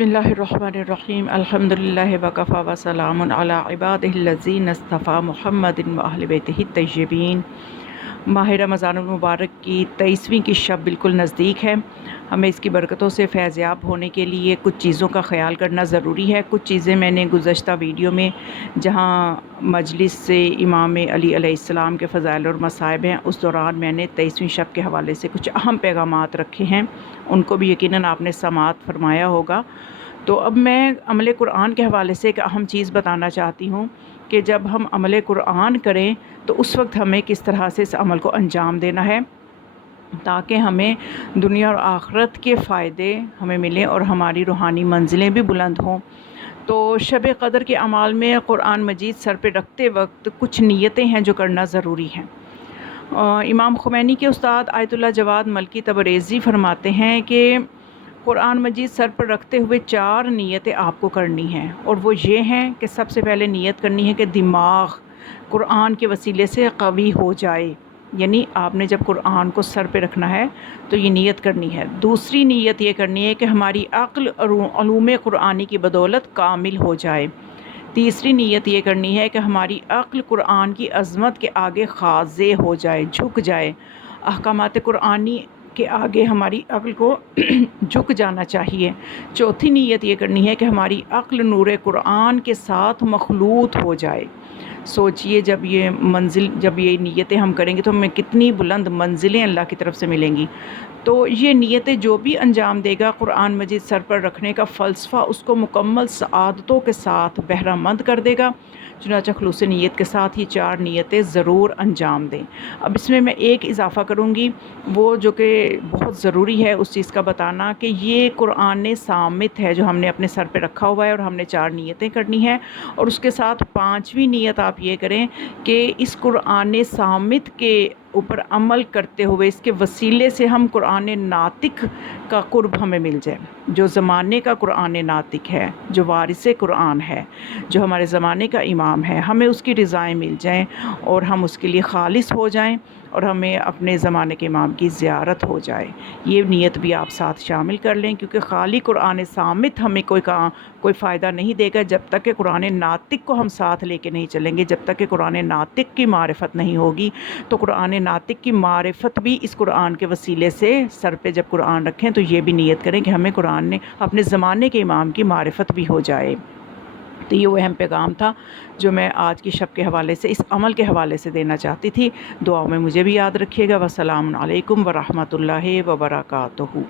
बिस्मिल्लाहिर्रहमानिर्रहीम अल्हम्दुलिल्लाहि वकफ़ा वसलामुन अला इबादिहिल्लज़ीना इस्तफ़ा मुहम्मदिन व अहलि बैतिहि तय्यबीन। माह रमज़ानुल मुबारक की 23वीं की शब बिल्कुल नज़दीक है। हमें इसकी बरकतों से फैज़याब होने के लिए कुछ चीज़ों का ख़याल करना ज़रूरी है। कुछ चीज़ें मैंने गुज़श्ता वीडियो में जहाँ मजलिस से इमाम अली अलैहिस्सलाम के फ़ज़ाइल और मसाइब हैं, उस दौरान मैंने 23वीं शब के हवाले से कुछ अहम पैगामात रखे हैं, उनको भी यकीनन आपने समाअत फ़रमाया होगा। तो अब मैं अमल कुरान के हवाले से एक अहम चीज़ बताना चाहती हूँ कि जब हम अमल कुरान करें तो उस वक्त हमें किस तरह से इस अमल को अंजाम देना है ताकि हमें दुनिया और आखिरत के फ़ायदे हमें मिलें और हमारी रूहानी मंजिलें भी बुलंद हों। तो शब क़द्र के अमाल में कुरान मजीद सर पे रखते वक्त कुछ नीयतें हैं जो करना ज़रूरी हैं। इमाम ख़ुमैनी के उस्ताद आयतुल्लाह जवाद मलकी तबरेज़ी फरमाते हैं कि कुरान मजीद सर पर रखते हुए 4 नीयतें आपको करनी हैं, और वो ये हैं कि सबसे पहले नीयत करनी है कि दिमाग कुरान के वसीले से कवी हो जाए, यानी आपने जब कुरान को सर पे रखना है तो ये नीयत करनी है। दूसरी नीयत ये करनी है कि हमारी अक्ल उलूम कुरानी की बदौलत कामिल हो जाए। तीसरी नीयत ये करनी है कि हमारी अक्ल कुरान की अज़मत के आगे ख़ाज़े हो जाए, झुक जाए। अहकामात कुरानी के आगे हमारी अक्ल को झुक जाना चाहिए। चौथी नीयत ये करनी है कि हमारी अक्ल नूर कुरान के साथ मखलूत हो जाए। सोचिए जब ये नीयतें हम करेंगे तो हमें कितनी बुलंद मंजिलें अल्लाह की तरफ से मिलेंगी। तो ये नीयतें जो भी अंजाम देगा कुरान मजीद सर पर रखने का फ़लसफ़ा उसको मुकम्मल सआदतों के साथ बहरामंद कर देगा। चुनांचे खुलूस नीयत के साथ ये 4 नीयतें ज़रूर अंजाम दें। अब इसमें मैं एक इजाफ़ा करूँगी, वो जो कि बहुत ज़रूरी है उस चीज़ का बताना कि ये कुरान सामित है जो हमने अपने सर पे रखा हुआ है और हमने 4 नीयतें करनी है। और उसके साथ 5वीं नीयत आप ये करें कि इस कुरान सामित के ऊपर अमल करते हुए इसके वसीले से हम कुरान नातिक का कुर्ब हमें मिल जाए। जो ज़माने का कुरान नातिक है, जो वारिस कुरान है, जो हमारे ज़माने का इमाम है, हमें उसकी रज़ाएँ मिल जाएँ और हम उसके लिए खालिस हो जाएं और हमें अपने ज़माने के इमाम की ज़ियारत हो जाए। ये नीयत भी आप साथ शामिल कर लें, क्योंकि खाली कुरान सामित हमें कोई फ़ायदा नहीं देगा जब तक कि कुरान नातिक को हम साथ लेके नहीं चलेंगे। जब तक कि कुरान नातिक की मारिफत नहीं होगी तो कुरान नातिक की मारिफत भी इस कुरान के वसीले से सर पे जब कुरान रखें तो ये भी नीयत करें कि हमें कुरान ने अपने ज़माने के इमाम की मारिफत भी हो जाए। तो ये वो अहम पैगाम था जो मैं आज की शब के हवाले से, इस अमल के हवाले से देना चाहती थी। दुआओं में मुझे भी याद रखिएगा। वस्सलामु अलैकुम व रहमतुल्लाहि व बरकातुहू।